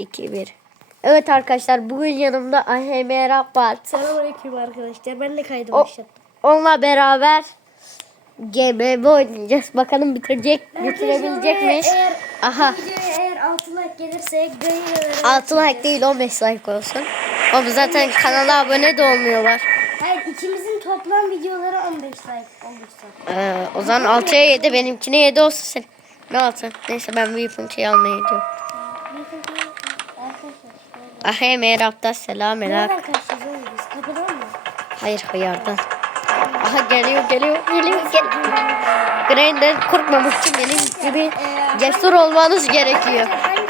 2, 1. Evet arkadaşlar bugün yanımda AHM Rap var. Selamünaleyküm arkadaşlar. Ben de kaydı başlattım. onunla beraber GBB oynayacağız. Bakalım bitirecek, bitirebilecek? Eğer, Aha. Eğer 6 like gelirse Gaya'ları... 6 like değil 15 like olsun. Ama zaten kanala abone de olmuyorlar. Hayır ikimizin toplam videoları 15 like. 15 like. Ee, o zaman 6'ya 7 benimkine 7 olsun sen. Ne 6? Neyse ben Weapon şey almaya gidiyorum. AHM Rap'ta selam elak. Nereden biz? Kapıdan mı? Hayır hayırdan. Aha geliyor geliyor geliyor geliyor. Grind'den korkmamak için benim gibi cesur olmanız gerekiyor. Şey.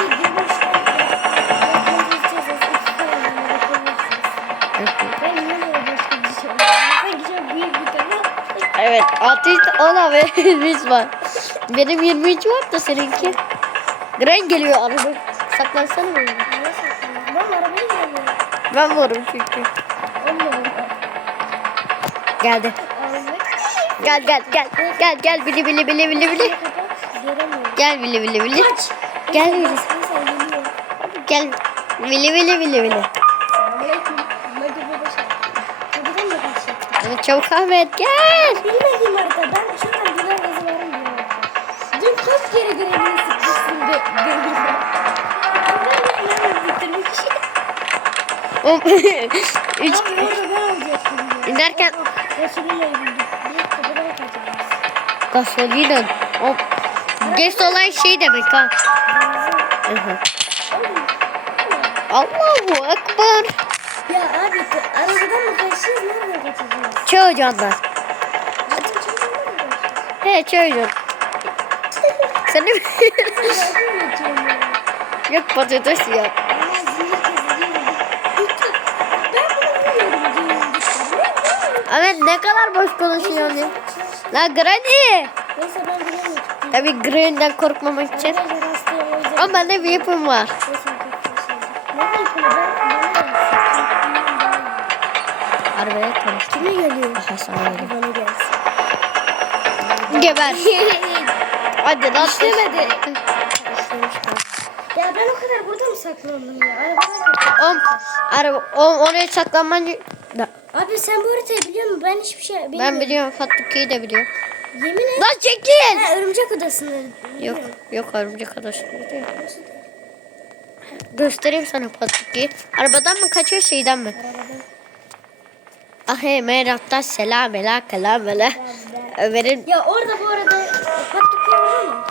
Evet 600 olabilmiş var. Benim 23 var da seninki. Grind geliyor araba. Saklansana mı? Ben varım çünkü. Geldi. Gel gel gel. Gel gel bili bili bili bili bili. Gel bili bili bili. Gel bili. Gel. Bili bili bili bili. Çabuk Ahmet gel. Bilmediğim harita. Ben Üç. İnerken gasolina. O Ges olan şey demek ha. Allahu Ekber. Ya abi arabadan mı kaçacağız? Hadi çocuğum nereden kaçacağız? He çocuğun. Sen de? Yok patates ya. Ahmet ne kadar boş konuşuyorsun ya. La Granny. Neyse ben bilemiyorum. Tabii Granny'den korkmamak için. Ama bende bir yapım var. Arabaya tanıştım. Kime geliyor? Aha sana geliyor. Bana gelsin. Geber. Hadi lan. İşlemedi. Ya ben o kadar burada mı saklandım ya? Arabadan kaçtım. Om, araba, om, oraya saklanman... Abi sen bu haritayı biliyor musun? Ben hiçbir şey bilmiyorum. ben biliyorum. Fattuki'yi de biliyorum. Yemin et. Lan çekil. Ha, örümcek odasında. Yok, yok örümcek arkadaşım. Göstereyim sana Fattuki'yi. Arabadan mı kaçıyor şeyden mi? Arabadan. Ahe merakta selam ela kelam ela. Ömer'in Ya orada bu arada patlık var mı?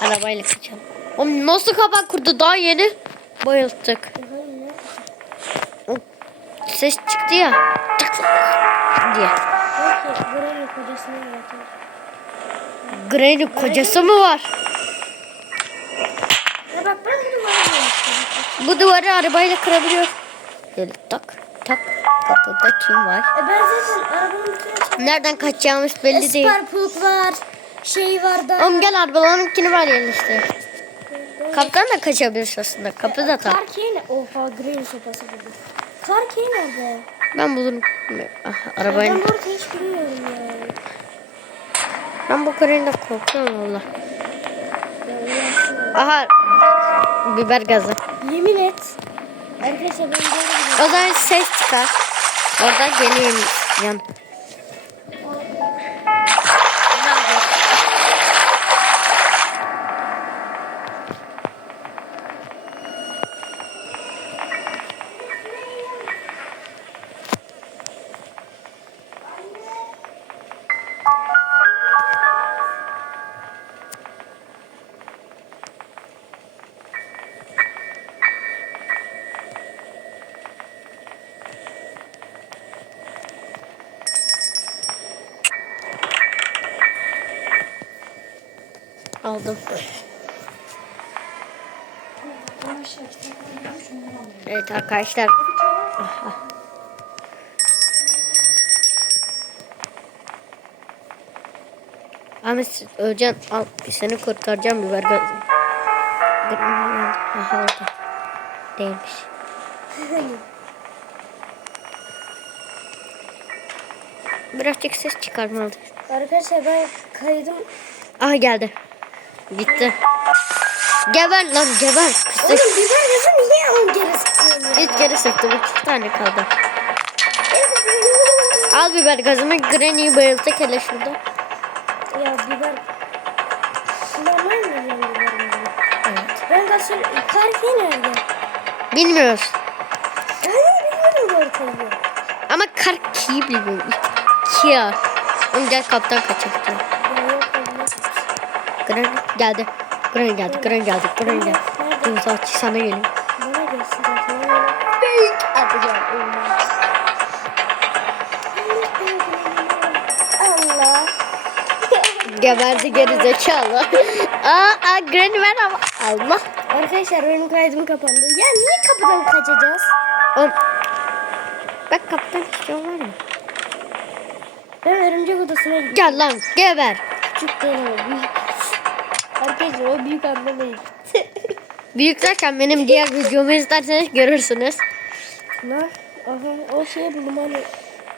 arabayla kaçalım. Oğlum nasıl kapak kurdu daha yeni? Bayılttık. O ses çıktı ya. Tık diye. Belki buranın kocasına yaratır. Granny kocası mı var? Ya bak ben bunu varmıyorum. Bu duvarı arabayla kırabiliyor. Böyle tak tak. Kapıda kim var? E ben zaten arabanın açarım. Nereden kaçacağımız belli değil. Sparpulk var. Şey var da. Oğlum gel arabalarınkini var yerleştir. Kaptan da kaçabilirsin aslında. Kapı da tak. Ne? Oha green sopası buldum. Kar key nerede? Ben bulurum. Ben arabayı. bu haritayı hiç bilmiyorum ya. Ben bu karıyla korkuyorum valla. Aha. Biber gazı. Yemin et. Arkadaşlar ben böyle O zaman ses çıkar. Oradan geleyim yan. Aldım. Evet arkadaşlar. Aha. Ahmet öleceksin. Al seni kurtaracağım biber gazı. Aha orada. Değilmiş. Birazcık ses çıkarmalı. Arkadaşlar ben kaydım. Aha geldi. Gitti. Geber lan geber. Oğlum Pislik. biber gazı niye 10 kere sıkıyorsun? Hiç geri sıktım. iki tane kaldı. Al biber gazımı Granny'yi bayılttık hele şurada. Ya biber... Normal mi yani biber? Evet. Ben gazı... Tarifi nerede? Bilmiyoruz. De bilmiyorum haritayı. Ama kar ki'yi bilmiyorum. Kia. Onu gel kaptan kaçak diyor. Granny geldi. Granny geldi. Granny geldi. Granny geldi. Dur saat sana gelin. Bana gelsin zaten. Büyük atacağım. Allah. Geberdi geri zekalı. aa, aa Granny ver ama. Allah. Arkadaşlar benim kaydım kapandı. Ya niye kapıdan kaçacağız? Oğlum. Bak kaptan istiyor var mı? Ben örümcek odasına gidiyorum. Gel lan geber. Küçük değil büyük. Arkadaşlar o büyük anlamayın. Büyük derken benim diğer videomu izlerseniz görürsünüz. Lan aha o şeyi buldum hani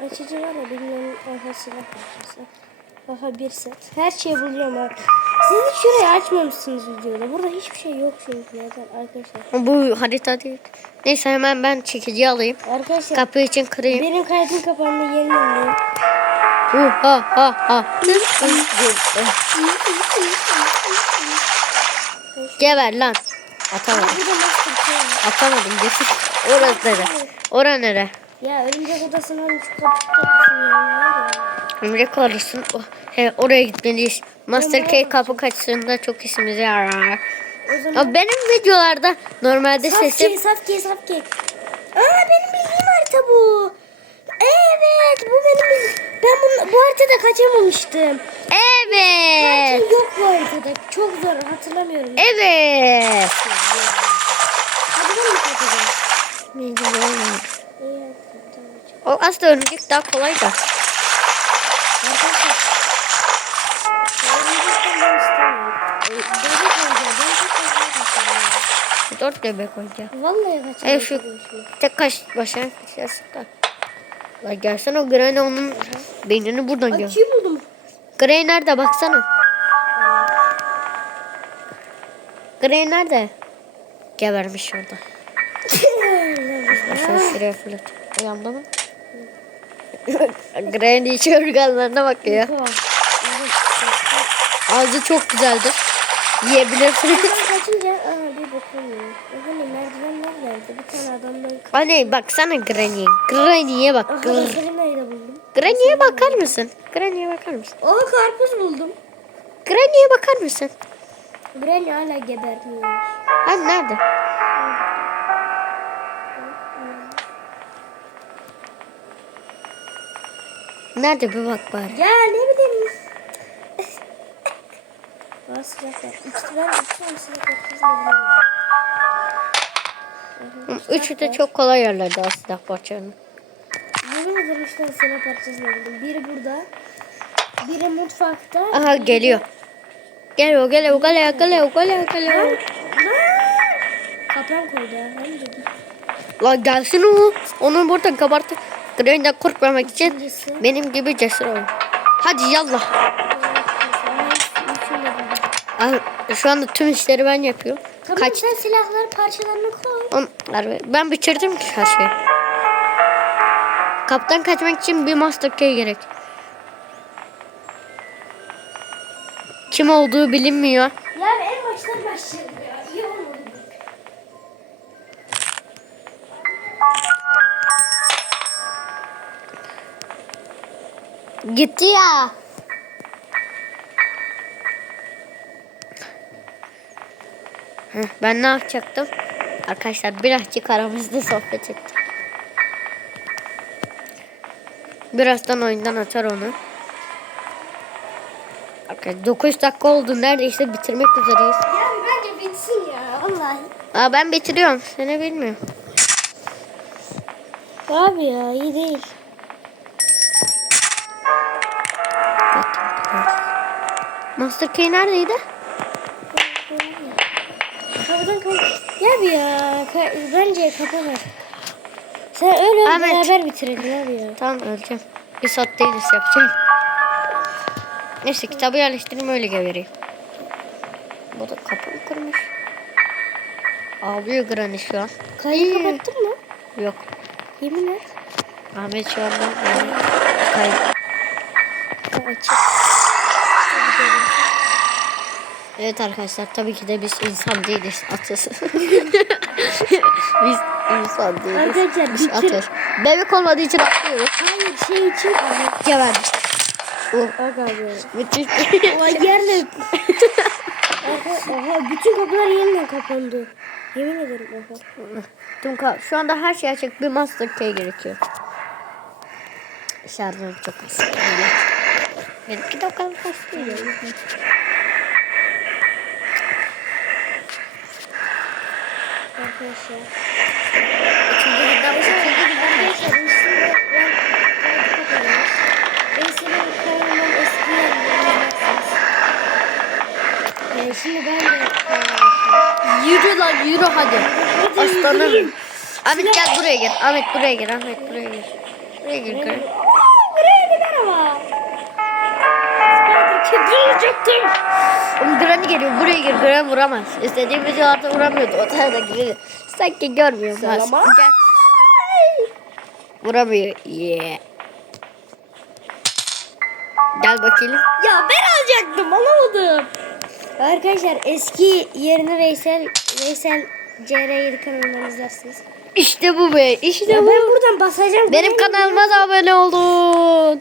açıcı var ya bilmem aha silah parçası. Aha bir set. Her şeyi buluyorum ha. Siz hiç şurayı açmamışsınız videoda. Burada hiçbir şey yok çünkü zaten arkadaşlar. Bu harita değil. Neyse hemen ben çekici alayım. Arkadaşlar Kapı için kırayım. benim kaydım kapandı yenileyim. Ha ha ha. Geber lan. Atamadım. Atamadım. Geçiş. Orası nere? Ora nere? Ya örümcek kapısın ya. Ömrek arasın. Oh, he, oraya gitmeliyiz. Master Key kapı kaçtığında çok işimize yarar. Zaman benim videolarda normalde Safke, sesim Safke, Safke. Aa benim bildiğim harita bu. Evet bu benim bildiğim. Ben bunu, bu haritada kaçamamıştım. Evet. Kaçım yok bu haritada. Çok zor hatırlamıyorum. Evet. Kaçacağım? İyi O aslında örümcek daha kolay da. Dört bebek oynayacak. Vallahi Ay, şu- kaçamıyorum. Tek kaç başına kaçarsın da. La gelsene o Granny onun beynini buradan gör. Açıyı buldum. Granny nerede baksana. Granny nerede? Gebermiş orada. Şöyle şuraya fırlat. Ayağımda mı? Granny iç organlarına bakıyor. Ağzı çok güzeldir. Yiyebilirsin. Ben kaçınca aa bir bakamıyorum. Hani merdivenler nerede? Bir tane adamdan Anne baksana Granny'ye. Granny'ye bak. Granny'ye bakar mısın? Granny'ye bakar mısın? Aa karpuz buldum. Granny'ye bakar mısın? Granny hala gebermiyor. Ha nerede? Nerede bir bak bari. Ya ne bileyim. İki ben iki tane silah var. Hı, Üçü de çok kolay yerlerde aslında parçanın. Yemin ederim tane silah parçasını buldum. Biri burada. Biri mutfakta. Aha geliyor. Geliyor geliyor geliyor geliyor geliyor geliyor. Lan! Kapan koydu ya. Lan gelsin o. Onu buradan kabartı. Granny'den korkmamak için İkincisi. benim gibi cesur ol. Hadi yallah. Şu anda tüm işleri ben yapıyorum. Tamam Kaç sen silahları parçalarını koy. Ben bitirdim ki her şeyi. Kaptan kaçmak için bir master key gerek. Kim olduğu bilinmiyor. Ya en baştan başlayalım ya. İyi olmadı bu. Gitti ya. Heh, ben ne yapacaktım? Arkadaşlar birazcık aramızda sohbet ettik. Birazdan oyundan atar onu. Arkadaşlar 9 dakika oldu. Neredeyse bitirmek üzereyiz. Ya bence bitsin ya. Vallahi. Aa ben bitiriyorum. Seni bilmiyorum. Abi ya iyi değil. Master Key neredeydi? Kapıdan kay. Ya bir ya. Ka- bence kapat. Sen öyle Ahmet. beraber bitirelim abi ya. Tamam öleceğim. Bir saat değiliz yapacağım. Neyse kitabı yerleştireyim öyle gebereyim. Bu da kapı mı kırmış? Ağlıyor Granny şu an. Kayı kapattın mı? Yok. Yemin et. Ahmet şu anda yani kayıp. Açık. Evet arkadaşlar tabii ki de biz insan değiliz atız. biz insan değiliz. Arkadaşlar Biz bitir. atız. Bebek olmadığı için atlıyoruz. Hayır şey için. Geberdik. Müthiş. Oha yerle. Oha, oha bütün kapılar yeniden kapandı. Yemin ederim oha. Tunka şu anda her şey açık. Bir master key gerekiyor. Şarjım çok az. Benimki de o kadar Arkadaşlar. Günden ikinci günden Arkadaşlar üstünde ben kaydı kapanıyor. Ben senin kanalından eski yerlerine Ee, şimdi ben de. Yürü lan yürü hadi. Aslanım. Ahmet gel buraya gel. Ahmet buraya gel. Ahmet buraya gel. Buraya gel. Gel. Olacaktım. Oğlum Granny geliyor. Buraya gir. Granny vuramaz. İstediğim videolarda vuramıyordu. O tarafa giriyor. Sanki görmüyor. Selam. Vuramıyor. Yeah. Gel bakayım. Ya ben alacaktım alamadım. Arkadaşlar eski yerini Veysel Veysel CR7 kanalından izlersiniz. İşte bu be. İşte Ya bu. ben buradan basacağım. Benim kanalıma da abone olun.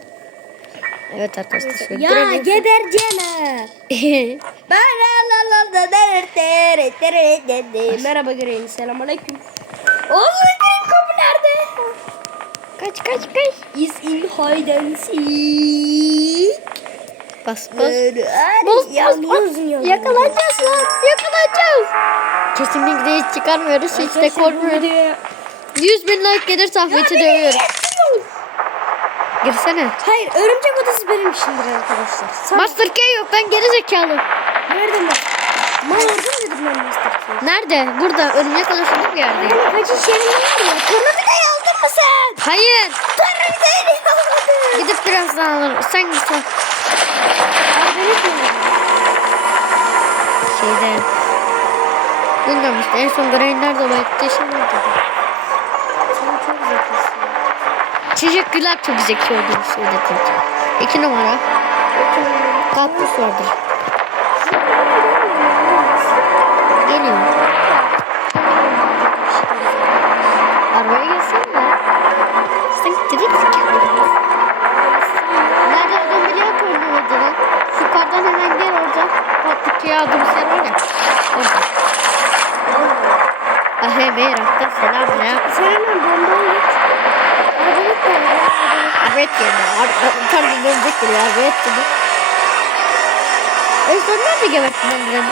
Evet arkadaşlar. Ya gebercene. Merhaba Green. Selam aleyküm. Oğlum Green kapı nerede? Kaç kaç kaç. Is in hide and seek. Bas bas. Bas bas bas. Yakalanacağız lan. Yakalanacağız. Kesinlikle hiç çıkarmıyoruz. Hiç de korkmuyoruz. videoya- 100 bin like gelirse Ahmet'i dövüyorum. Girsene. Hayır örümcek odası benim işimdir arkadaşlar. Sen Master Key yok lan geri zekalı. nerede mi? Ma orada mı dedim ben Master Key? Nerede? Burada örümcek odasında bir yerde. Hani kaçış yerinde var ya. Tornavidayı aldın mı sen? Hayır. Tornavidayı niye almadın? Gidip birazdan alırım. Sen git. sen. Arbelet mi aldın? Şeyde. Bilmiyorum işte en son Grey nerede belki şey orada. Teşekkürler çok zeki olduğunu söyledin. İki numara. Kaktüs vardır. Geliyor. Arabaya. Sen direkt Nerede olduğunu koordinatını. Yukarıdan hemen gel orada. Patlık ya adım sen. Orada. Ah hey Meyrak'ta selam ya. Hemen bombaya git. Arbelet nerede? Evet geldi. Yukarıdan dönecek geliyor. Evet dedi. En son nerede gebertin Granny?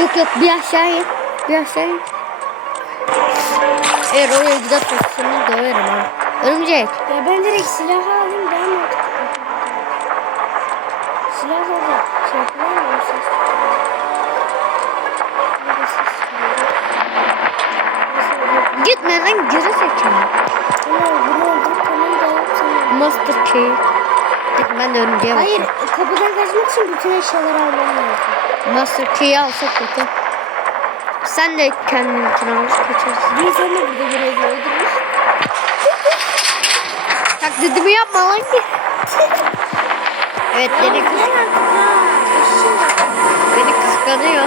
Yok yok bir aşağı in. Bir aşağı in. Eğer oraya gidersen seni döverim ha. Örümcek. Ya ben direkt silahı alayım devam et. Silah orada. Şey yapıyor Gitme lan geri zekalı. Master Key. Ben de örümceğe Hayır bakıyorum. kapıdan kaçmak için bütün eşyaları almam lazım. Master Key'i alsak kötü. Sen de kendininkini alır kaçarsın. Sen de burada görevi öldürmüş. Taklidimi yapma lan ki. Evet beni, kıs beni kıskanıyor.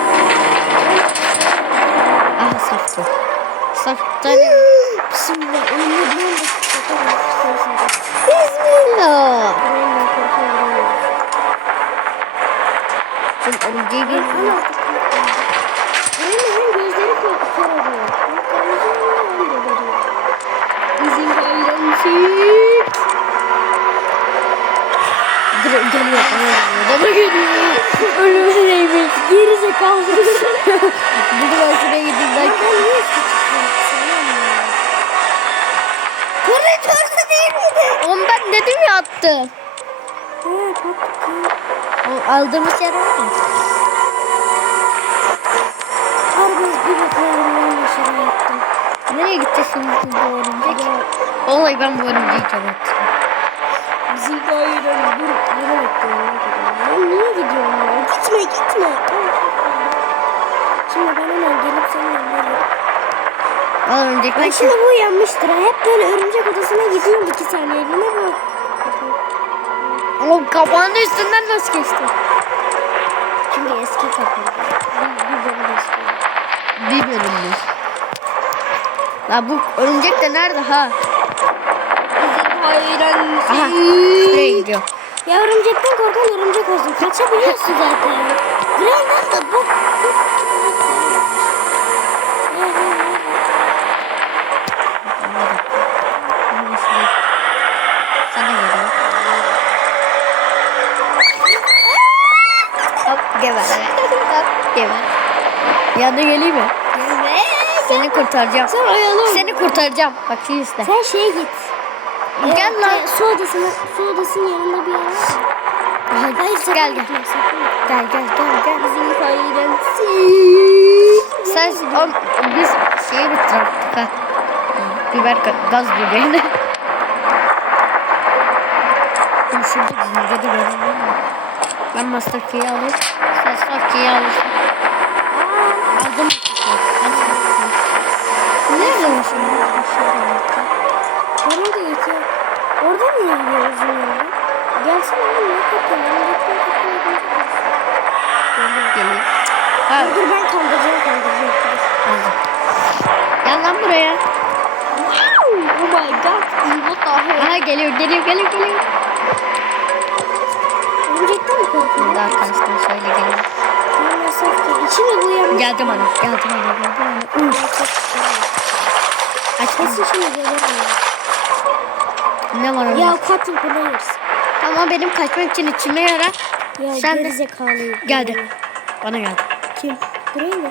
在那 Koridorda değil miydi? Oğlum ben dedim ya attı. Patlık. O aldığımız yer var. Harbimiz bir bakalım yaşara yaptım. Nereye gideceğiz şimdi bu örümcek? Vallahi ben bu örümceği gebertim. bizim bayram dur. Yine bekliyorum. Ben niye gidiyorum ya? Gitme gitme. Şimdi ben hemen gelip senin yanına gelip. Valla örümcek ben şimdi bu uyanmıştır. Hep böyle örümcek odasına gidiyorum iki saniyeliğine bak. O kapağın üstünden nasıl geçti? Çünkü eski kapı. Bir, bölüm eski. Bir bölümdü. La bu örümcek de nerede ha? Aha şuraya gidiyor. Ya örümcekten korkan örümcek olsun. Kaçabiliyorsun zaten. Gray nerede? Bak. Sen geber. Geber. Yanına geleyim mi? Seni kurtaracağım. Sen oyalı. Seni kurtaracağım. Bak şu işte. Sen şeye git. Gel Ee, lan. e, Su odasına, su odasının yanında bir yer var. Hayır sakın Gel, gel. sakın. Gel gel gel gel. Bizim kayıdan Sen o, biz şeyi bitirirdik ha. Biber ga- gaz biberini. Şurada zinciri mi? Ben master key'i alayım. Key'i alırsın. Aldım. Nerede o şimdi? Oraya da ya. Orada mı yürüyoruz yine? Gelsene oğlum ne yapıyorsun? Geliyor. Ha, Dur ben kaldıracağım kaldıracağım. aldım. Gel lan buraya. Oh my god. What the hell? Aha geliyor geliyor geliyor geliyor. Örümcekten mi korkuyorsun? Şimdi arkadaşlar şöyle geliyor. İçinde bu yanmış. Geldim ana. Geldim ana. Geldim ana. Uf. Aç Kesin şimdi gelirim Ne var orada? Ya cotton players. Ama benim kaçmak için içime yarar. Ya Sen de- gerizekalıyım. Geldi. Bana geldi. Kim? Buraya mı?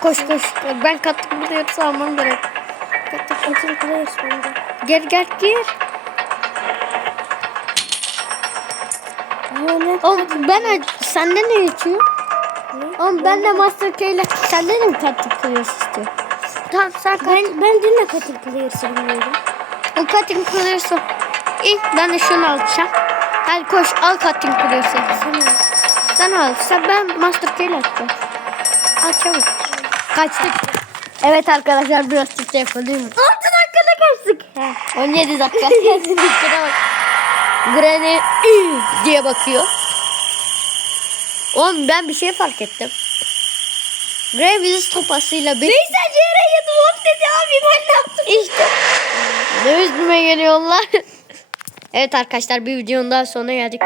Koş koş. Ben kattım burada yoksa almam gerek. Cotton players bende. Gel gel gir. Oğlum ben sende ne içiyor? Oğlum ben de Master K ile sende de mi kattık kılıyoruz istiyor? Tamam sen. Ben, ben dün de cotton players'ı bilmiyordum. O cutting kılıyorsun. İyi ben de şunu alacağım. Hadi koş al cutting kılıyorsun. Sen al. Sen al. Sen ben Master K ile atacağım. Al çabuk. Kaçtık. Evet arkadaşlar biraz Türkçe yapalım. 6 dakikada kaçtık. He. 17 dakika. Granny diye bakıyor. Oğlum ben bir şey fark ettim. Granny bizi sopasıyla bir... Neyse yere yatıp dedi abi ben ne yaptım? İşte. Ne üstüme geliyorlar. evet arkadaşlar bir videonun daha sonuna geldik.